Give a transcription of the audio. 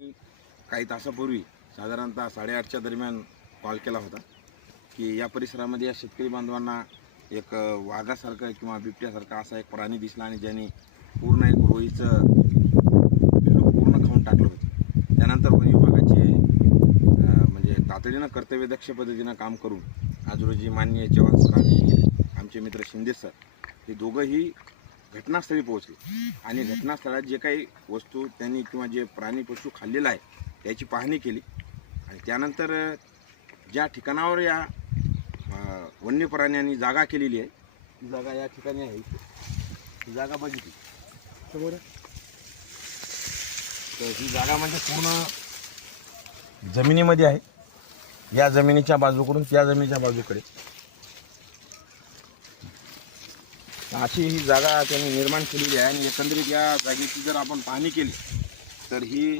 काही तासापूर्वी साधारणतः 8:30च्या दरम्यान कॉल केला होता की या परिसरामध्ये या शेतकरी बांधवांना एक वाघासारखा किंवा बिबट्यासारखा असा एक प्राणी दिसला आणि ज्यांनी पूर्ण एक रोईचं पिल्लू पूर्ण खाऊन टाकलं होतं. त्यानंतर वन विभागाचे म्हणजे तातडीनं कर्तव्यदक्ष पद्धतीनं काम करून आज रोजी माननीय जवान सर आणि आमचे मित्र शिंदे सर हे दोघंही घटनास्थळी पोहोचले आणि घटनास्थळात जे काही वस्तू त्यांनी किंवा जे प्राणी पशु खाल्लेला आहे त्याची पाहणी केली आणि त्यानंतर ज्या ठिकाणावर या वन्य प्राण्यांनी जागा केलेली आहे ती जागा या ठिकाणी आहे. ही जागा बघितली समोर तर ही जागा म्हणजे पूर्ण जमिनीमध्ये आहे. या जमिनीच्या बाजूकडून त्या जमिनीच्या बाजूकडे अशी ही जागा त्यांनी निर्माण केलेली आहे आणि एकंदरीत या जागेची जर आपण पाहणी केली तर ही